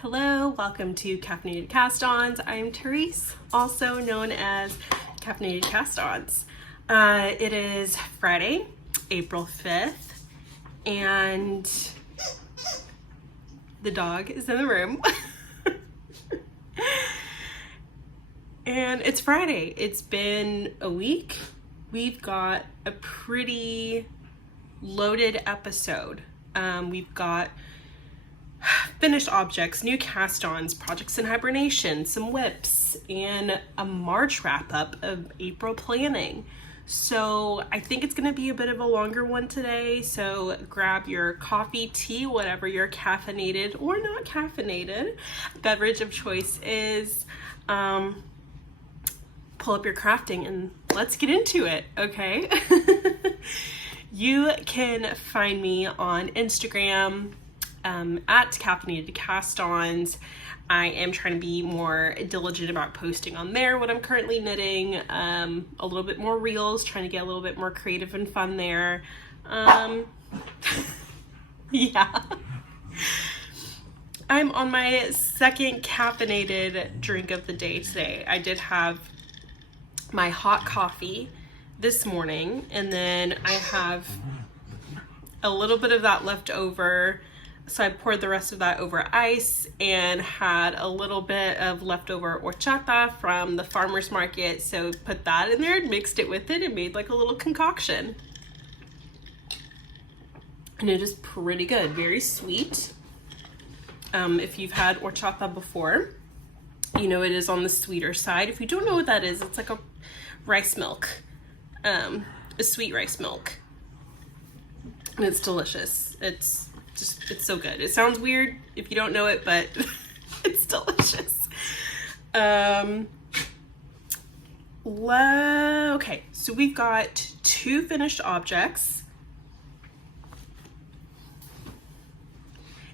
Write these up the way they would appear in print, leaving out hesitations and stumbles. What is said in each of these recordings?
Hello, welcome to Caffeinated Cast-Ons. I'm Therese, also known as Caffeinated Cast-Ons. It is Friday, April 5th, and the dog is in the room. And it's Friday. It's been a week. We've got a pretty loaded episode. We've got finished objects, new cast-ons, projects in hibernation, some whips, and a March wrap-up of April planning. So I think it's going to be a bit of a longer one today, so grab your coffee, tea, whatever your caffeinated or not caffeinated beverage of choice is. Pull up your crafting and let's get into it, okay? You can find me on Instagram at Caffeinated Cast-Ons. I am trying to be more diligent about posting on there what I'm currently knitting, a little bit more reels, trying to get a little bit more creative and fun there. Yeah. I'm on my second caffeinated drink of the day today. I did have my hot coffee this morning, and then I have a little bit of that left over. So I poured the rest of that over ice and had a little bit of leftover horchata from the farmer's market. So put that in there and mixed it with it and made like a little concoction. And it is pretty good, very sweet. If you've had horchata before, you know it is on the sweeter side. If you don't know what that is, it's like a rice milk, a sweet rice milk. And it's delicious. It's so good. It sounds weird if you don't know it, but it's delicious. Okay, so we've got two finished objects.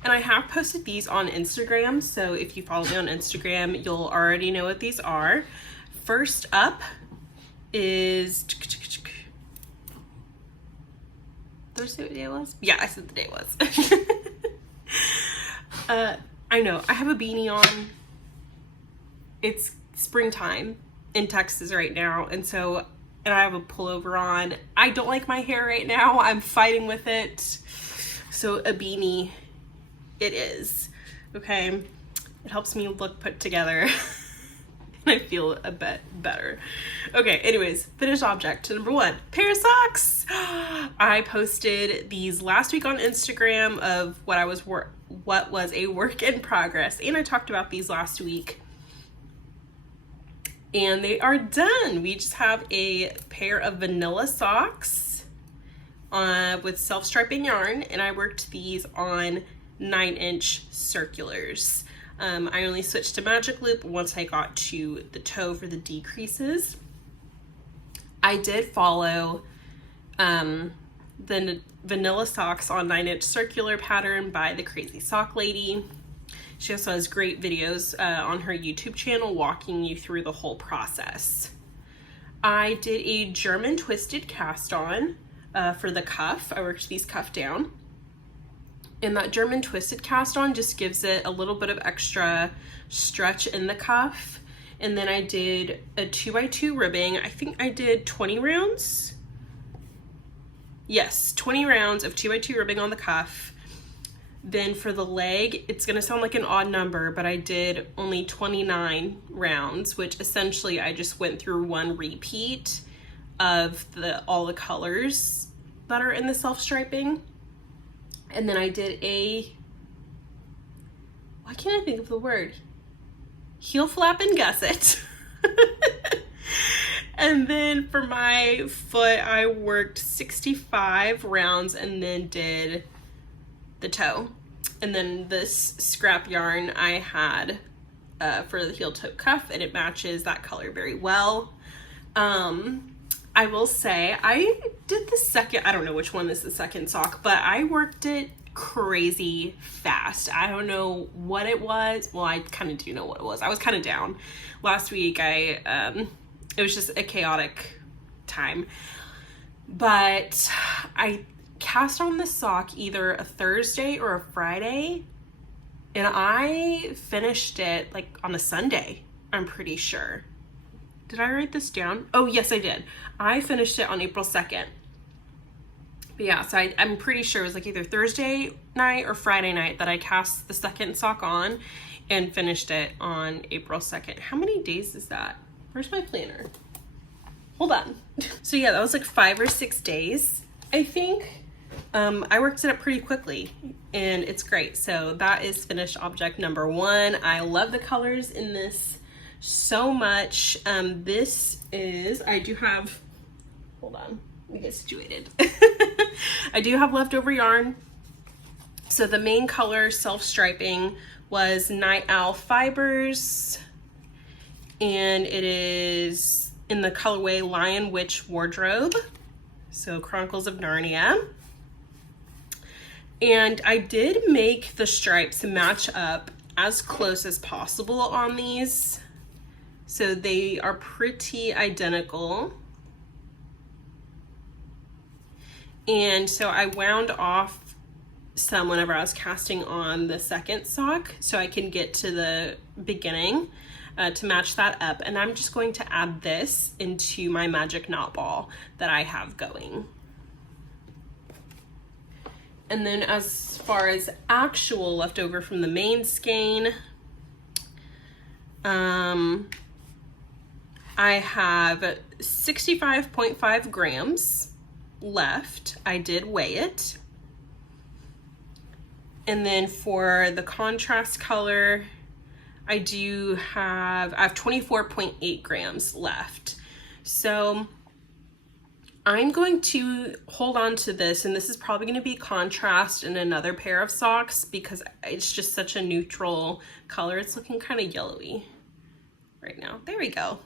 And I have posted these on Instagram, so if you follow me on Instagram, you'll already know what these are. First up is... Did I say what day it was? Yeah, I said the day it was. I know, I have a beanie on. It's springtime in Texas right now, and I have a pullover on. I don't like my hair right now. I'm fighting with it. So a beanie it is. Okay, it helps me look put together. I feel a bit better. Okay, anyways, finished object number one, pair of socks. I posted these last week on Instagram of what was a work in progress, and I talked about these last week. And they are done. We just have a pair of vanilla socks with self-striping yarn, and I worked these on 9-inch circulars. I only switched to magic loop once I got to the toe for the decreases. I did follow the vanilla socks on 9-inch circular pattern by the Crazy Sock Lady. She also has great videos on her YouTube channel walking you through the whole process. I did a German twisted cast on for the cuff. I worked these cuff down. And that German twisted cast on just gives it a little bit of extra stretch in the cuff. And then I did a 2x2 ribbing. I think I did 20 rounds. Yes, 20 rounds of 2x2 ribbing on the cuff. Then for the leg, it's gonna sound like an odd number, but I did only 29 rounds, which essentially I just went through one repeat of all the colors that are in the self-striping. And then I did why can't I think of the word? Heel flap and gusset. And then for my foot, I worked 65 rounds and then did the toe. And then this scrap yarn I had for the heel toe cuff, and it matches that color very well. I will say I did the second, I don't know which one is the second sock, but I worked it crazy fast. I don't know what it was. Well, I kind of do know what it was. I was kind of down last week. It was just a chaotic time, but I cast on the sock either a Thursday or a Friday, And I finished it like on a Sunday, I'm pretty sure. Did I write this down? Oh, yes, I did. I finished it on April 2nd. But yeah, so I'm pretty sure it was like either Thursday night or Friday night that I cast the second sock on and finished it on April 2nd. How many days is that? Where's my planner? Hold on. So yeah, that was like 5 or 6 days, I think. I worked it up pretty quickly and it's great. So that is finished object number 1. I love the colors in this so much. This is, I do have, hold on, let me get situated. I do have leftover yarn. So the main color self-striping was Night Owl Fibers, and it is in the colorway Lion Witch Wardrobe, so Chronicles of Narnia. And I did make the stripes match up as close as possible on these, so they are pretty identical. And so I wound off some whenever I was casting on the second sock so I can get to the beginning to match that up. And I'm just going to add this into my magic knot ball that I have going. And then as far as actual leftover from the main skein, I have 65.5 grams left. I did weigh it. And then for the contrast color, I have 24.8 grams left. So I'm going to hold on to this, and this is probably going to be contrast in another pair of socks because it's just such a neutral color. It's looking kind of yellowy right now. There we go.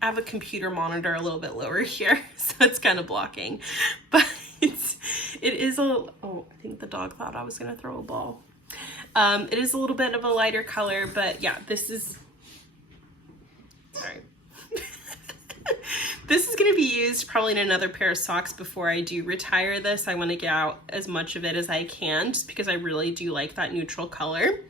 I have a computer monitor a little bit lower here, so it's kind of blocking, but it is oh, I think the dog thought I was gonna throw a ball. It is a little bit of a lighter color, but yeah, this is, sorry. This is gonna be used probably in another pair of socks before I do retire this. I wanna get out as much of it as I can, just because I really do like that neutral color.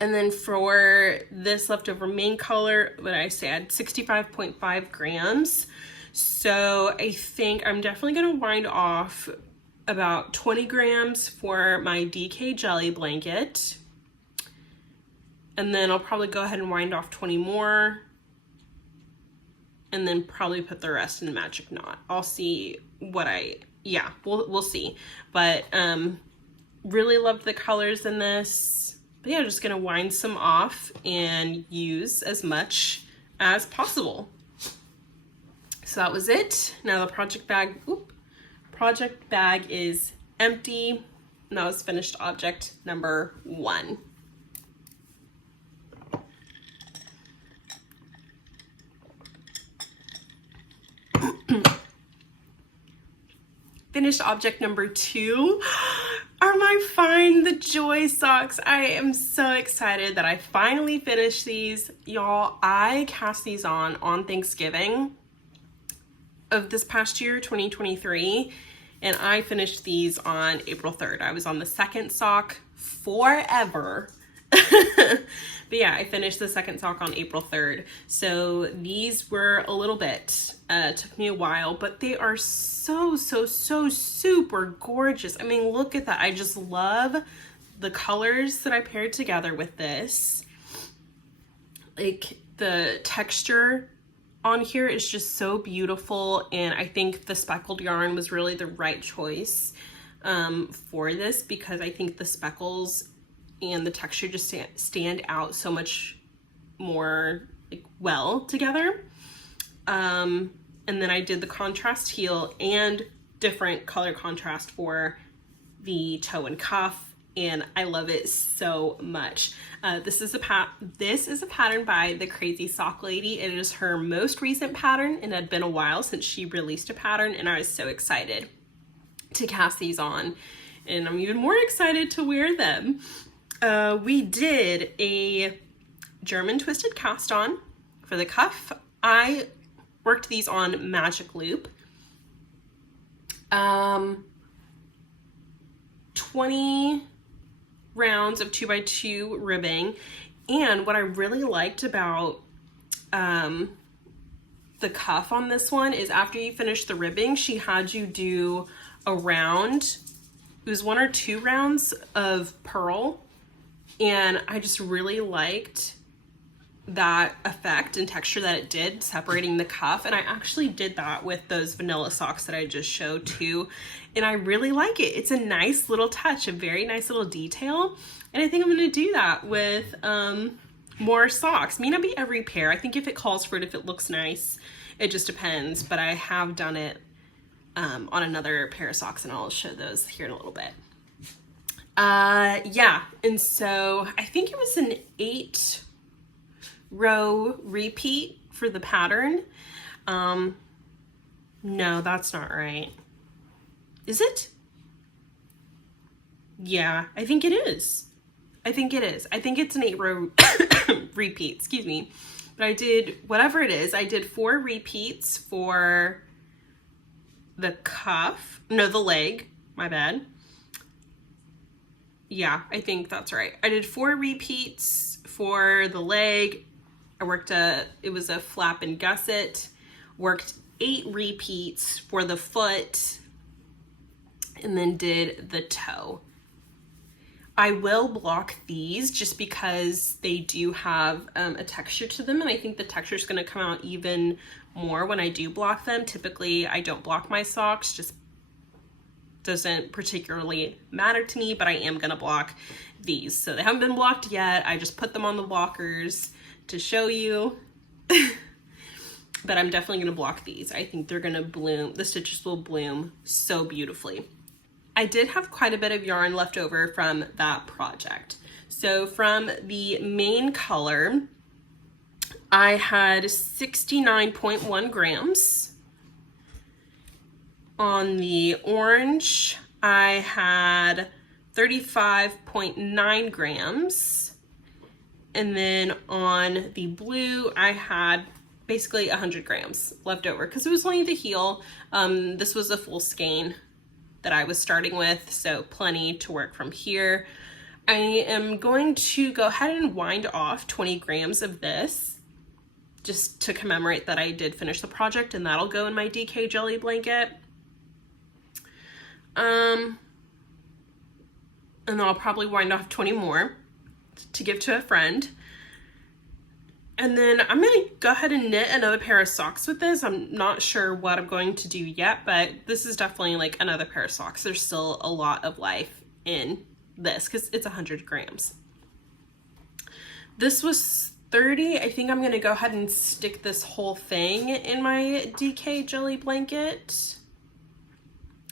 And then for this leftover main color, what I said, 65.5 grams. So I think I'm definitely gonna wind off about 20 grams for my DK jelly blanket. And then I'll probably go ahead and wind off 20 more. And then probably put the rest in the magic knot. I'll see what we'll see. But really loved the colors in this. But yeah, just gonna wind some off and use as much as possible. So that was it. Now the project bag is empty. And that was finished object number 1. Finished object number 2 are my Find the Joy socks. I am so excited that I finally finished these. Y'all, I cast these on Thanksgiving of this past year, 2023, and I finished these on April 3rd. I was on the second sock forever. But yeah, I finished the second sock on April 3rd. So these were a little bit, took me a while, but they are so super gorgeous. I mean, look at that. I just love the colors that I paired together with this. Like the texture on here is just so beautiful, and I think the speckled yarn was really the right choice for this, because I think the speckles and the texture just stand out so much more like well together. And then I did the contrast heel and different color contrast for the toe and cuff, and I love it so much. This is a pattern by the Crazy Sock Lady. It is her most recent pattern, and it had been a while since she released a pattern, and I was so excited to cast these on, and I'm even more excited to wear them. We did a German twisted cast on for the cuff. I worked these on magic loop. 20 rounds of 2x2 ribbing. And what I really liked about the cuff on this one is after you finish the ribbing, she had you do a round. It was 1 or 2 rounds of pearl, and I just really liked that effect and texture that it did, separating the cuff. And I actually did that with those vanilla socks that I just showed too, and I really like it. It's a nice little touch, a very nice little detail, and I think I'm going to do that with more socks. May not be every pair. I think if it calls for it, if it looks nice, it just depends, but I have done it on another pair of socks, and I'll show those here in a little bit. Yeah, and so I think it was an 8-row repeat for the pattern. No, that's not right. Is it? Yeah, I think it is. I think it is. I think it's an 8-row repeat, excuse me. But I did, whatever it is, I did 4 repeats for the cuff. No, the leg. My bad. Yeah, I think that's right. I did 4 repeats for the leg. I worked it was a flap and gusset. Worked 8 repeats for the foot. And then did the toe. I will block these just because they do have a texture to them, and I think the texture is going to come out even more when I do block them. Typically, I don't block my socks, just doesn't particularly matter to me, but I am going to block these. So they haven't been blocked yet. I just put them on the blockers to show you, but I'm definitely going to block these. I think they're going to bloom. The stitches will bloom so beautifully. I did have quite a bit of yarn left over from that project. So from the main color, I had 69.1 grams. On the orange, I had 35.9 grams. And then on the blue, I had basically 100 grams left over because it was only the heel. This was a full skein that I was starting with, so plenty to work from here. I am going to go ahead and wind off 20 grams of this just to commemorate that I did finish the project, and that'll go in my DK jelly blanket. And then I'll probably wind off 20 more to give to a friend. And then I'm gonna go ahead and knit another pair of socks with this. I'm not sure what I'm going to do yet, but this is definitely like another pair of socks. There's still a lot of life in this because it's 100 grams. This was 30. I think I'm gonna go ahead and stick this whole thing in my DK jelly blanket.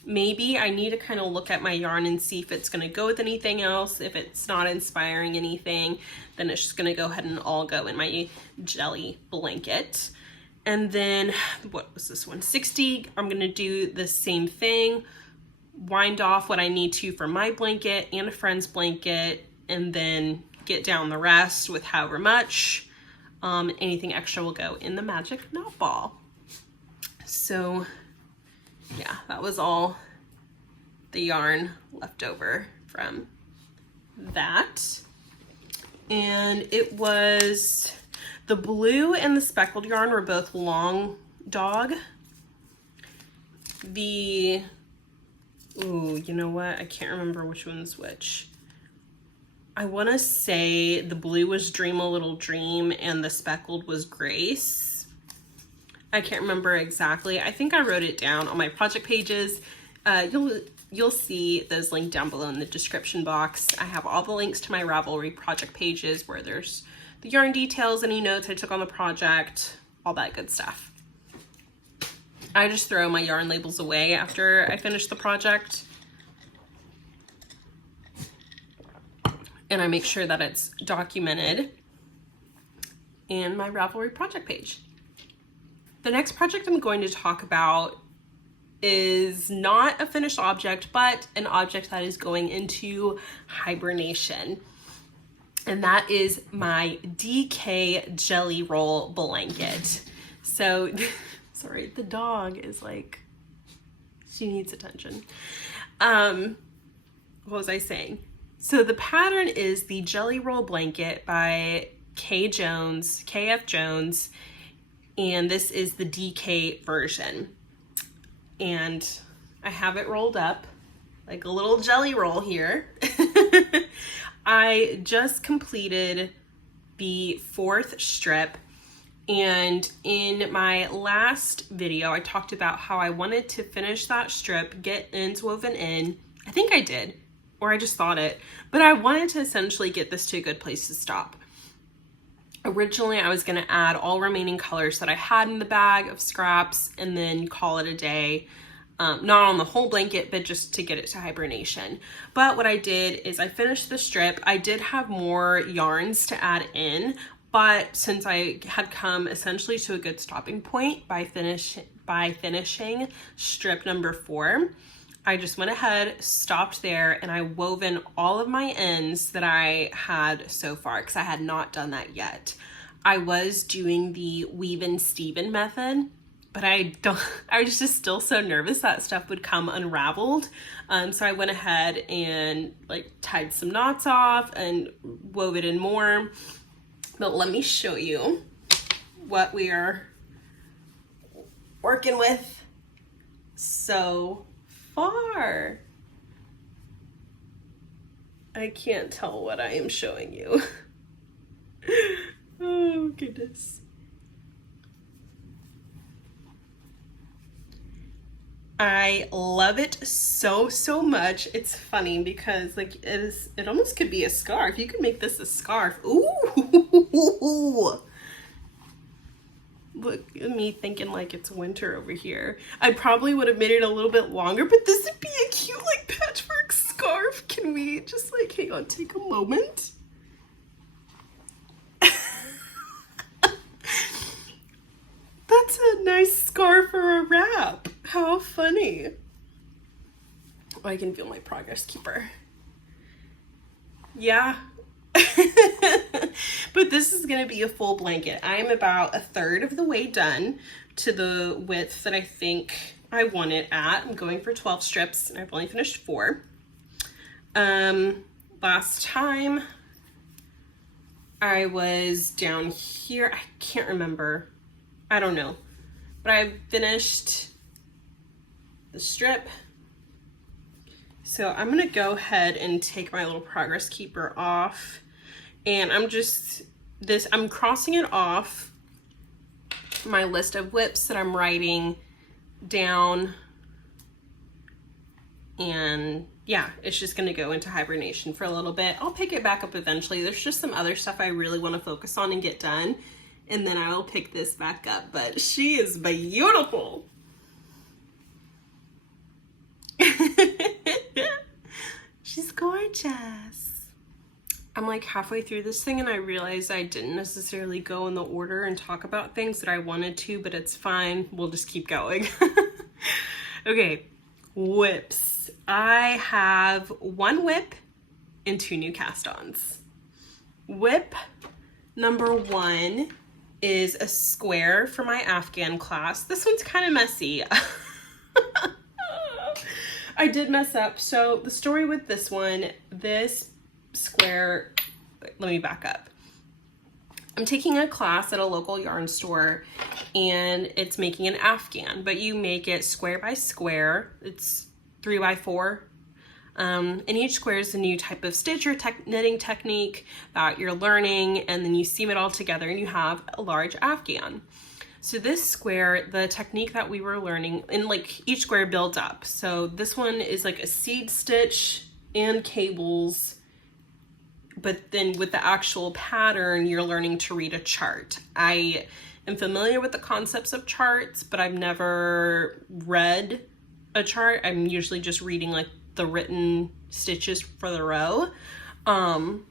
Maybe I need to kind of look at my yarn and see if it's going to go with anything else. If it's not inspiring anything, then it's just going to go ahead and all go in my jelly blanket. And then, what was this one? 60. I'm going to do the same thing. Wind off what I need to for my blanket and a friend's blanket, and then get down the rest with however much. Anything extra will go in the magic knot ball. So yeah, that was all the yarn left over from that. And it was, the blue and the speckled yarn were both long dog. The, ooh, you know what? I can't remember which one's which. I want to say the blue was Dream a Little Dream and the speckled was Grace. I can't remember exactly. I think I wrote it down on my project pages. You'll see those linked down below in the description box. I have all the links to my Ravelry project pages where there's the yarn details, any notes I took on the project, all that good stuff. I just throw my yarn labels away after I finish the project. And I make sure that it's documented in my Ravelry project page. The next project I'm going to talk about is not a finished object, but an object that is going into hibernation. And that is my DK jelly roll blanket. So, sorry, the dog is like, she needs attention. What was I saying? So the pattern is the Jelly Roll Blanket by KF Jones, and this is the DK version. And I have it rolled up like a little jelly roll here. I just completed the 4th strip, and in my last video I talked about how I wanted to finish that strip, get ends woven in. I think I did, or I just thought it, but I wanted to essentially get this to a good place to stop. Originally I was going to add all remaining colors that I had in the bag of scraps and then call it a day. Not on the whole blanket, but just to get it to hibernation. But what I did is I finished the strip. I did have more yarns to add in, but since I had come essentially to a good stopping point by finishing strip number 4, I just went ahead, stopped there, and I woven all of my ends that I had so far, because I had not done that yet. I was doing the weave and Steven method, but I was just still so nervous that stuff would come unraveled. So I went ahead and like tied some knots off and wove it in more. But let me show you what we are working with so far. I can't tell what I am showing you. Oh goodness. I love it so much. It's funny because like it almost could be a scarf. You could make this a scarf. Ooh. Look at me thinking like it's winter over here. I probably would have made it a little bit longer, but this would be a cute like patchwork scarf. Can we just like hang on, take a moment? That's a nice scarf for a wrap. How funny. Oh, I can feel my progress keeper. Yeah. But this is going to be a full blanket. I'm about 1/3 of the way done to the width that I think I want it at. I'm going for 12 strips and I've only finished 4. Last time I was down here. I can't remember. I don't know, but I finished the strip. So I'm gonna go ahead and take my little progress keeper off, and I'm crossing it off my list of whips that I'm writing down, and yeah, it's just gonna go into hibernation for a little bit. I'll pick it back up eventually. There's just some other stuff I really want to focus on and get done, and then I will pick this back up, but she is beautiful. She's gorgeous. I'm like halfway through this thing and I realized I didn't necessarily go in the order and talk about things that I wanted to, but it's fine. We'll just keep going. Okay, whips. I have 1 whip and 2 new cast-ons. Whip number 1 is a square for my Afghan class. This one's kind of messy. I did mess up. So the story with this one, this square, let me back up. I'm taking a class at a local yarn store and it's making an Afghan, but you make it square by square. It's 3 by 4. And each square is a new type of stitch or knitting technique that you're learning, and then you seam it all together and you have a large Afghan. So this square, the technique that we were learning, and like each square builds up. So this one is like a seed stitch and cables, but then with the actual pattern, you're learning to read a chart. I am familiar with the concepts of charts, but I've never read a chart. I'm usually just reading like the written stitches for the row. And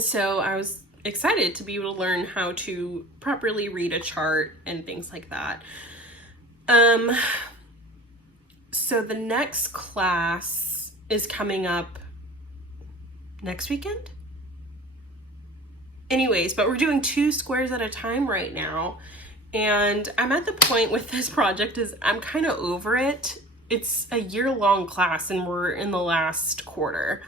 so I was excited to be able to learn how to properly read a chart and things like that. So the next class is coming up next weekend? Anyways, but we're doing 2 squares at a time right now. And I'm at the point with this project is I'm kind of over it. It's a year-long class and we're in the last quarter.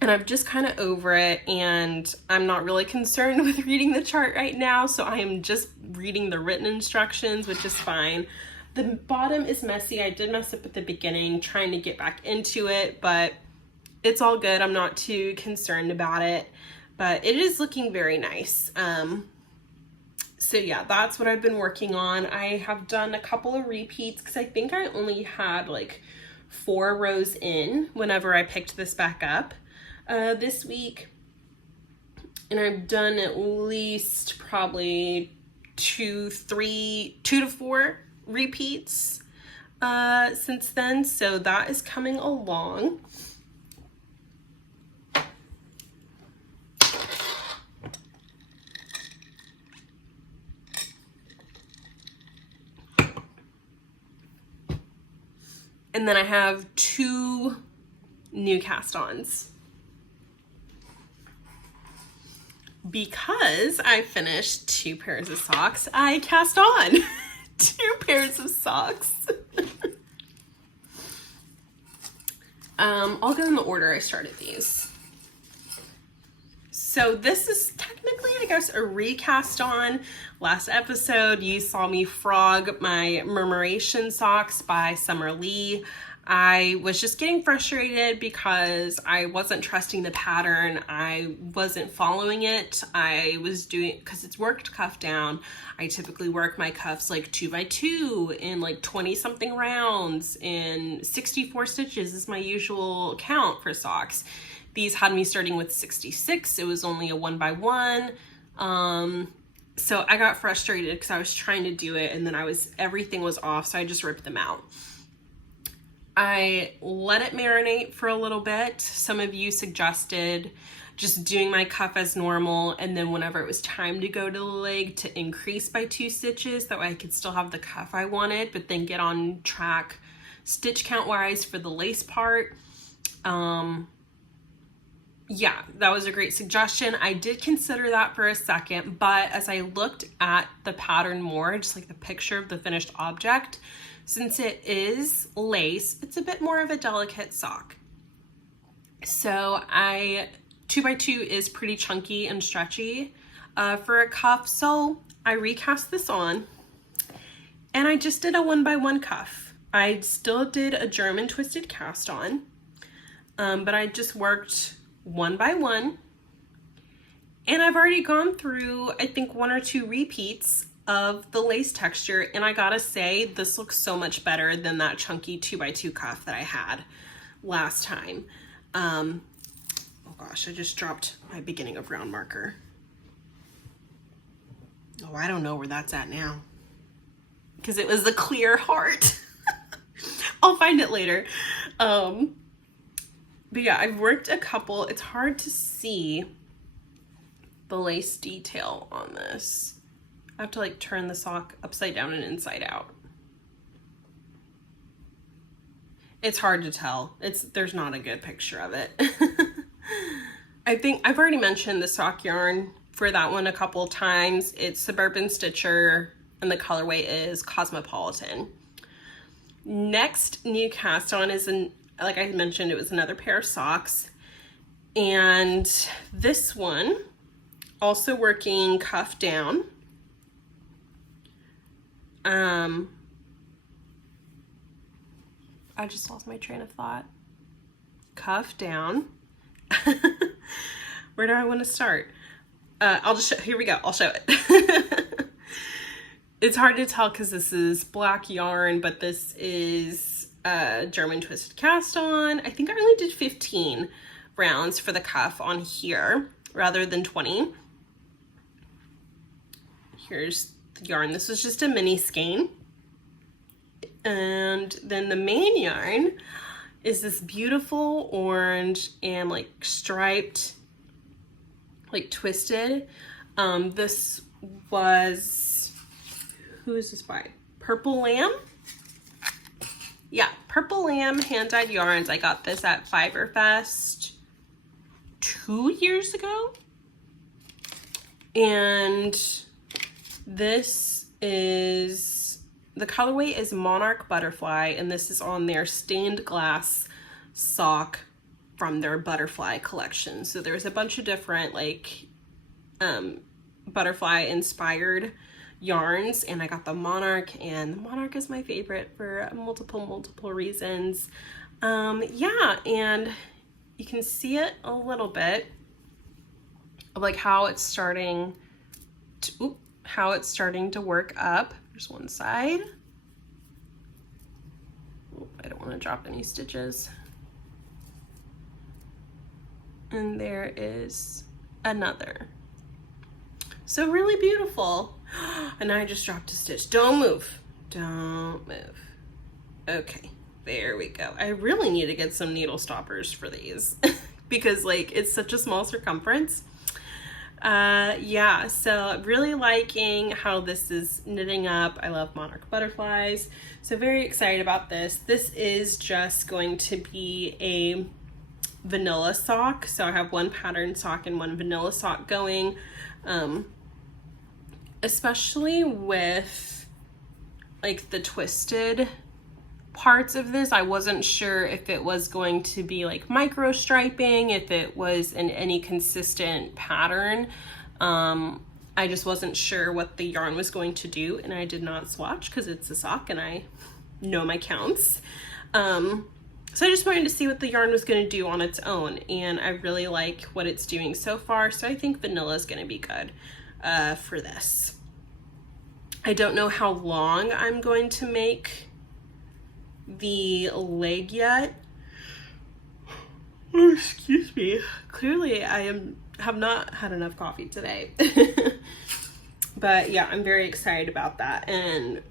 and I'm just kind of over it, and I'm not really concerned with reading the chart right now, so I am just reading the written instructions, which is fine. The bottom is messy. I did mess up at the beginning trying to get back into it, but it's all good. I'm not too concerned about it, but it is looking very nice. So yeah, that's what I've been working on. I have done a couple of repeats because I think I only had like 4 rows in whenever I picked this back up this week. And I've done at least probably 2 to 4 repeats since then. So that is coming along. And then I have 2 new cast-ons. Because I finished 2 pairs of socks, I cast on 2 pairs of socks. I'll go in the order I started these. So this is technically, I guess, a recast on. Last episode, you saw me frog my Murmuration socks by Summer Lee. I was just getting frustrated because I wasn't trusting the pattern. I wasn't following it. I was doing, because it's worked cuff down, I typically work my cuffs like 2x2 in like 20 something rounds, and 64 stitches is my usual count for socks. These had me starting with 66. It was only a 1x1. So I got frustrated because I was trying to do it and then everything was off, so I just ripped them out. I let it marinate for a little bit. Some of you suggested just doing my cuff as normal, and then whenever it was time to go to the leg, to increase by 2 stitches, that way I could still have the cuff I wanted, but then get on track stitch count wise for the lace part. Yeah, that was a great suggestion. I did consider that for a second, but as I looked at the pattern more, just like the picture of the finished object, since it is lace, it's a bit more of a delicate sock. So 2x2 is pretty chunky and stretchy for a cuff, so I recast this on, and I just did a 1x1 cuff. I still did a German twisted cast on, but I just worked 1x1, and I've already gone through, I think, 1 or 2 repeats of the lace texture, and I gotta say, this looks so much better than that chunky 2x2 cuff that I had last time. Oh gosh, I just dropped my beginning of round marker. Oh, I don't know where that's at now, because it was a clear heart. I'll find it later. But yeah, I've worked a couple. It's hard to see the lace detail on this. I have to like turn the sock upside down and inside out. It's hard to tell. There's not a good picture of it. I think I've already mentioned the sock yarn for that one a couple times. It's Suburban Stitcher, and the colorway is Cosmopolitan. Next new cast on is like I mentioned, it was another pair of socks, and this one also working cuff down. I just lost my train of thought. Cuff down. Where do I want to start? I'll just show, here we go, I'll show it. It's hard to tell because this is black yarn, but this is German twisted cast on. I think I only did 15 rounds for the cuff on here rather than 20. Here's the yarn. This was just a mini skein. And then the main yarn is this beautiful orange and like striped, like twisted. This was, who is this by? Purple Lamb? Yeah, Purple Lamb hand-dyed yarns. I got this at Fiberfest 2 years ago. And this is, the colorway is Monarch Butterfly, and this is on their stained glass sock from their butterfly collection. So there's a bunch of different like butterfly inspired yarns, and I got the Monarch, and the Monarch is my favorite for multiple reasons. Yeah, and you can see it a little bit of like how it's starting to work up. There's one side. I don't want to drop any stitches. And there is another. So really beautiful. And I just dropped a stitch. Don't move. Don't move. Okay, there we go. I really need to get some needle stoppers for these because like it's such a small circumference. Yeah, so really liking how this is knitting up. I love Monarch butterflies. So very excited about this. This is just going to be a vanilla sock. So I have one pattern sock and one vanilla sock going. Especially with like the twisted parts of this, I wasn't sure if it was going to be like micro striping, if it was in any consistent pattern. I just wasn't sure what the yarn was going to do, and I did not swatch because it's a sock and I know my counts. So I just wanted to see what the yarn was going to do on its own, and I really like what it's doing so far, so I think vanilla is going to be good for this. I don't know how long I'm going to make the leg yet. Oh, excuse me. Clearly I have not had enough coffee today. But yeah, I'm very excited about that. And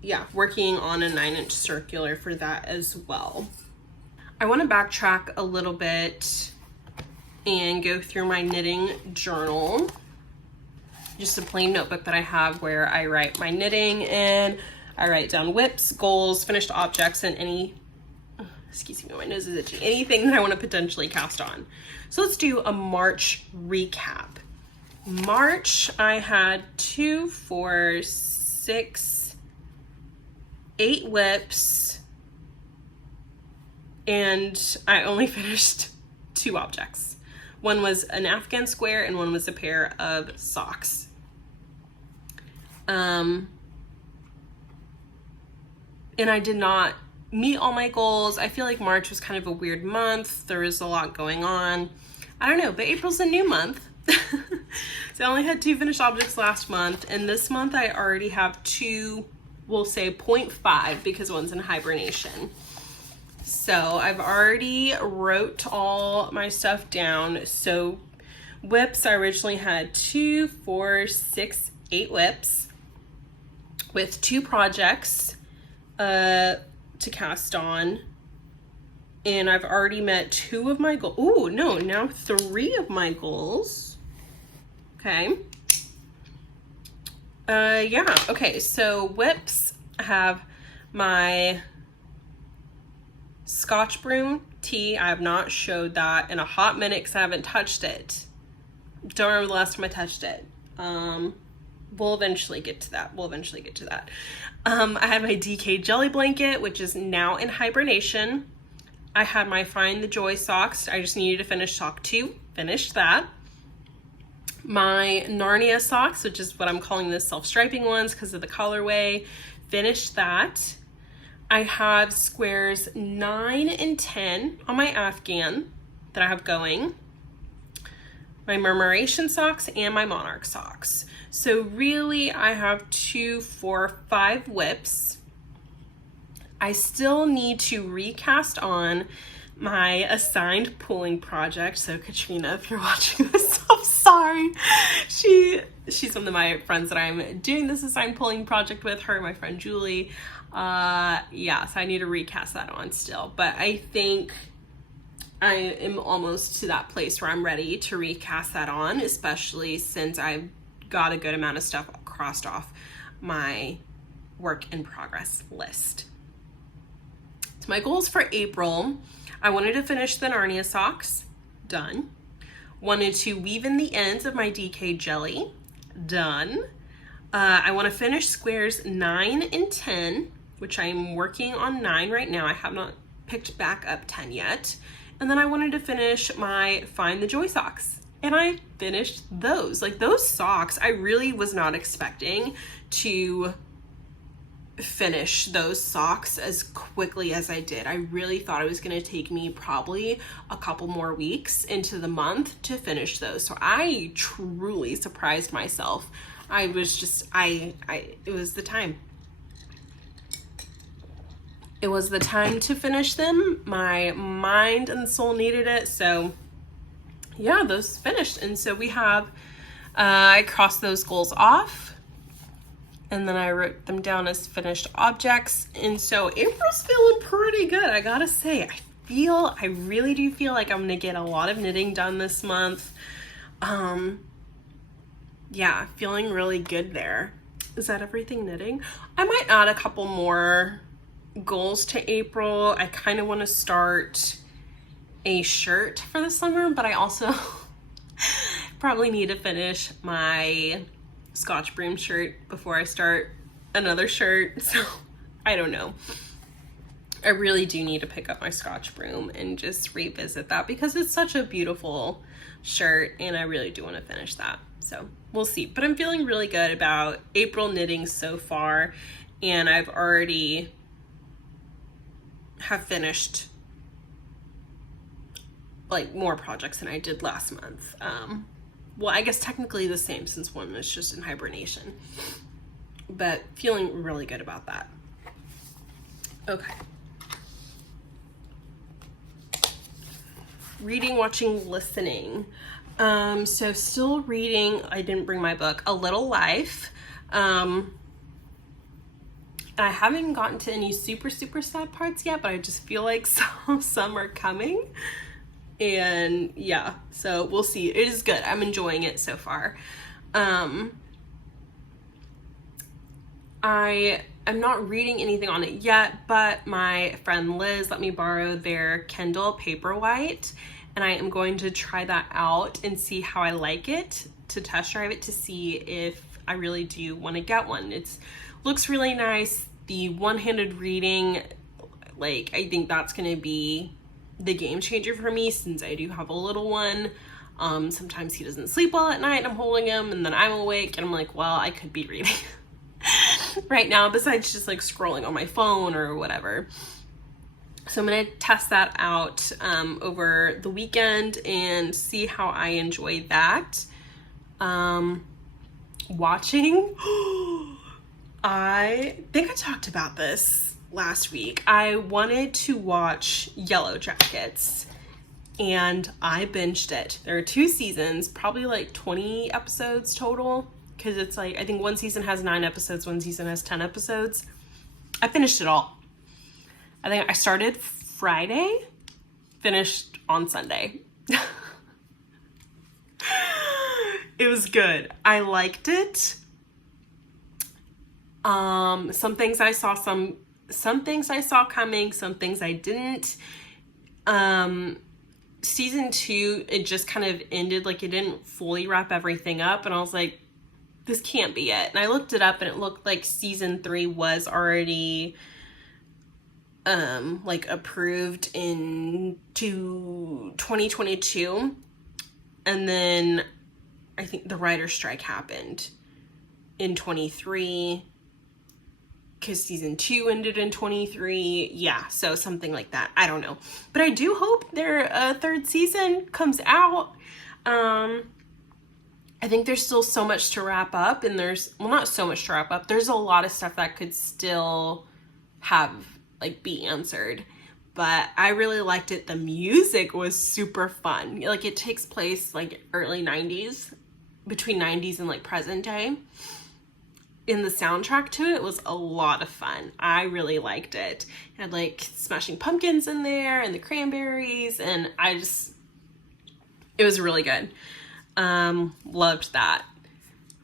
yeah, working on a 9-inch circular for that as well. I want to backtrack a little bit and go through my knitting journal. Just a plain notebook that I have where I write my knitting in. I write down whips, goals, finished objects, and any, excuse me, my nose is itchy, anything that I want to potentially cast on. So let's do a March recap. March, I had 2, 4, 6, 8 whips, and I only finished 2 objects. One was an Afghan square and one was a pair of socks. And I did not meet all my goals. I feel like March was kind of a weird month. There was a lot going on. I don't know, but April's a new month. So I only had 2 finished objects last month, and this month I already have 2, we'll say 0.5 because one's in hibernation. So I've already wrote all my stuff down. So whips, I originally had 2, 4, 6, 8 whips with 2 projects to cast on, and I've already met 2 of my goals. Oh no, now 3 of my goals. Okay. Yeah, okay, so whips, I have my Scotch broom tee. I have not showed that in a hot minute because I haven't touched it. Don't remember the last time I touched it. We'll eventually get to that. I had my DK jelly blanket, which is now in hibernation. I had my Find the Joy socks. I just needed to finish sock 2. Finished that. My Narnia socks, which is what I'm calling the self-striping ones because of the colorway. Finished that. I have squares 9 and 10 on my Afghan that I have going. My Murmuration socks and my Monarch socks. So really I have 2, 4, 5 whips. I still need to recast on my assigned pulling project. So Katrina, if you're watching this, I'm sorry. She's one of my friends that I'm doing this assigned pulling project with, her, my friend Julie. Yeah, so I need to recast that on still, but I think I am almost to that place where I'm ready to recast that on, especially since I've got a good amount of stuff crossed off my work in progress list. So my goals for April, I wanted to finish the Narnia socks, done. Wanted to weave in the ends of my DK jelly, done. I want to finish squares 9 and 10, which I'm working on 9 right now. I have not picked back up 10 yet. And then I wanted to finish my Find the Joy socks. And I finished those. Like, those socks, I really was not expecting to finish those socks as quickly as I did. I really thought it was going to take me probably a couple more weeks into the month to finish those. So I truly surprised myself. I was just, it was the time. It was the time to finish them. My mind and soul needed it. So yeah, those finished. And so we have, I crossed those goals off. And then I wrote them down as finished objects. And so April's feeling pretty good, I gotta say. I really do feel like I'm gonna get a lot of knitting done this month. Yeah, feeling really good there. Is that everything knitting? I might add a couple more goals to April. I kind of want to start a shirt for the summer, but I also probably need to finish my Scotch broom shirt before I start another shirt. So I don't know. I really do need to pick up my Scotch broom and just revisit that because it's such a beautiful shirt and I really do want to finish that. So we'll see. But I'm feeling really good about April knitting so far, and I've already have finished like more projects than I did last month. Well, I guess technically the same since one was just in hibernation, but feeling really good about that. Okay. Reading, watching, listening. So still reading, I didn't bring my book, A Little Life. I haven't gotten to any super sad parts yet, but I just feel like some are coming. And yeah, so we'll see. It is good. I'm enjoying it so far. I'm not reading anything on it yet, but my friend Liz let me borrow their Kindle Paperwhite, and I am going to try that out and see how I like it, to test drive it to see if I really do want to get one. It looks really nice. The one-handed reading, like, I think that's going to be the game changer for me since I do have a little one. Sometimes he doesn't sleep well at night and I'm holding him, and then I'm awake and I'm like, well, I could be reading right now besides just like scrolling on my phone or whatever. So I'm gonna test that out over the weekend and see how I enjoy that. Watching, I think I talked about this last week. I wanted to watch Yellowjackets and I binged it. There are 2 seasons, probably like 20 episodes total, because it's like, I think one season has 9 episodes, one season has 10 episodes. I finished it all. I think I started Friday, finished on Sunday. It was good. I liked it. Some things I saw coming, some things I didn't. Season 2, it just kind of ended, like it didn't fully wrap everything up, and I was like, this can't be it. And I looked it up and it looked like season 3 was already like approved in 2022, and then I think the writer's strike happened in 23 because season 2 ended in 23. Yeah, so something like that. I don't know. But I do hope their 3rd season comes out. I think there's still so much to wrap up, and well, not so much to wrap up. There's a lot of stuff that could still be answered. But I really liked it. The music was super fun. Like, it takes place like early 90s, between 90s and like present day. In the soundtrack to it was a lot of fun. I really liked it. It had like Smashing Pumpkins in there and the Cranberries, and it was really good. Loved that.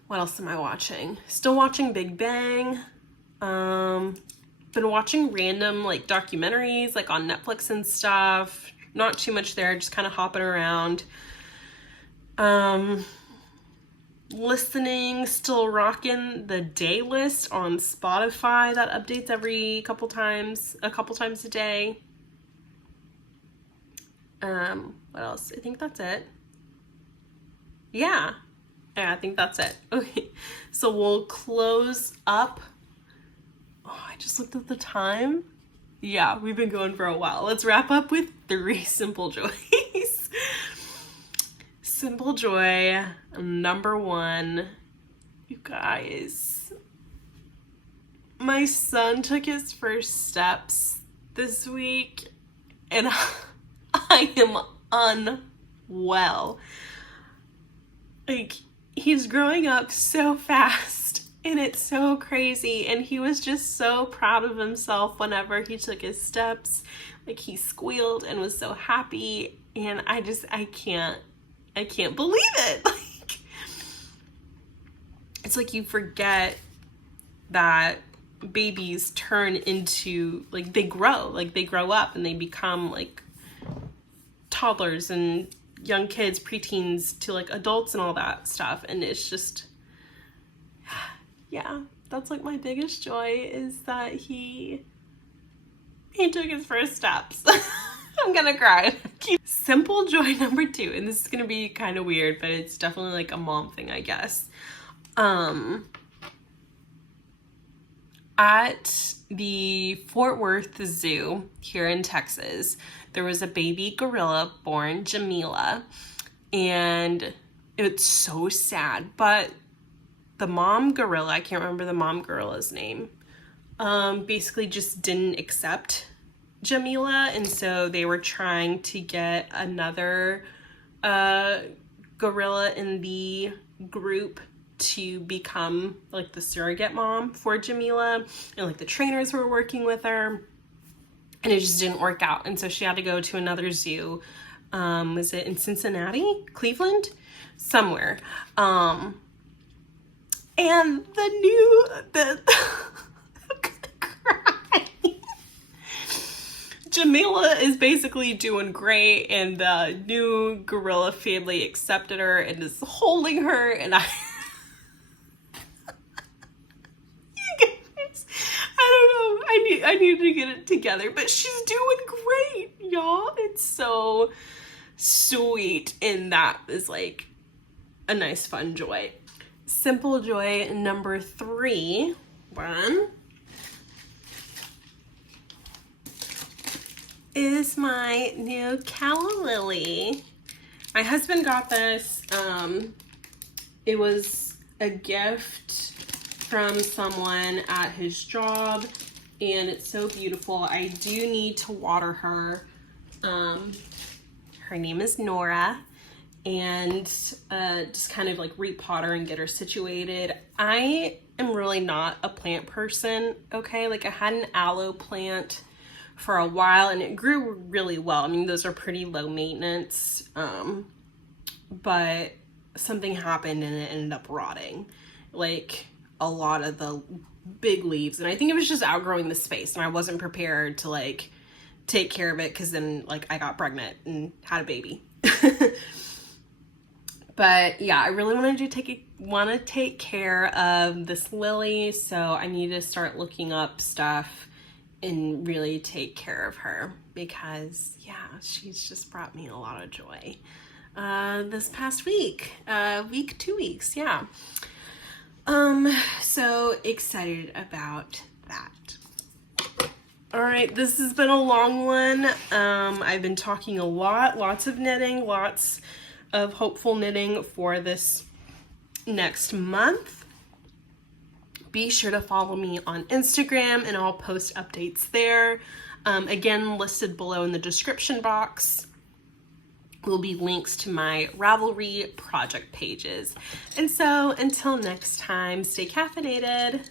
What else am I watching? Still watching Big Bang. Been watching random like documentaries like on Netflix and stuff. Not too much there, just kind of hopping around. Listening, still rocking the Daylist on Spotify that updates every a couple times a day. What else? I think that's it. Yeah, I think that's it. Okay, so we'll close up. Oh, I just looked at the time. Yeah, we've been going for a while. Let's wrap up with 3 simple joys. Simple joy number 1. You guys, my son took his first steps this week and I am unwell. Like, he's growing up so fast and it's so crazy, and he was just so proud of himself whenever he took his steps. Like, he squealed and was so happy, and I can't believe it. Like, it's like you forget that babies turn into, like, they grow up and they become like toddlers and young kids, preteens, to like adults and all that stuff. And it's just, yeah, that's like my biggest joy, is that he took his first steps. I'm gonna cry. Simple joy number 2, and this is gonna be kind of weird, but it's definitely like a mom thing, I guess. At the Fort Worth Zoo here in Texas, there was a baby gorilla born, Jameela, and it's so sad, but the mom gorilla, I can't remember the mom gorilla's name, basically just didn't accept Jameela, and so they were trying to get another gorilla in the group to become like the surrogate mom for Jameela, and like the trainers were working with her, and it just didn't work out, and so she had to go to another zoo. Was it in Cincinnati, Cleveland, somewhere? And I'm gonna cry. Jameela is basically doing great, and the new gorilla family accepted her and is holding her, and I need to get it together, but she's doing great, y'all. It's so sweet, and that is like a nice fun joy. Simple joy number 3, is my new calla lily. My husband got this. It was a gift from someone at his job, and it's so beautiful. I do need to water her. Her name is Nora, and just kind of like repot her and get her situated. I am really not a plant person, okay? Like, I had an aloe plant for a while and it grew really well. I mean, those are pretty low maintenance, but something happened and it ended up rotting, like a lot of the big leaves, and I think it was just outgrowing the space, and I wasn't prepared to like take care of it, because then like I got pregnant and had a baby. But yeah, I really want to take care of this lily, so I need to start looking up stuff and really take care of her, because yeah, she's just brought me a lot of joy this past week, 2 weeks, yeah. So excited about that. All right, this has been a long one. I've been talking a lot, lots of knitting, lots of hopeful knitting for this next month. Be sure to follow me on Instagram, and I'll post updates there. Again, listed below in the description box will be links to my Ravelry project pages. And so until next time, stay caffeinated.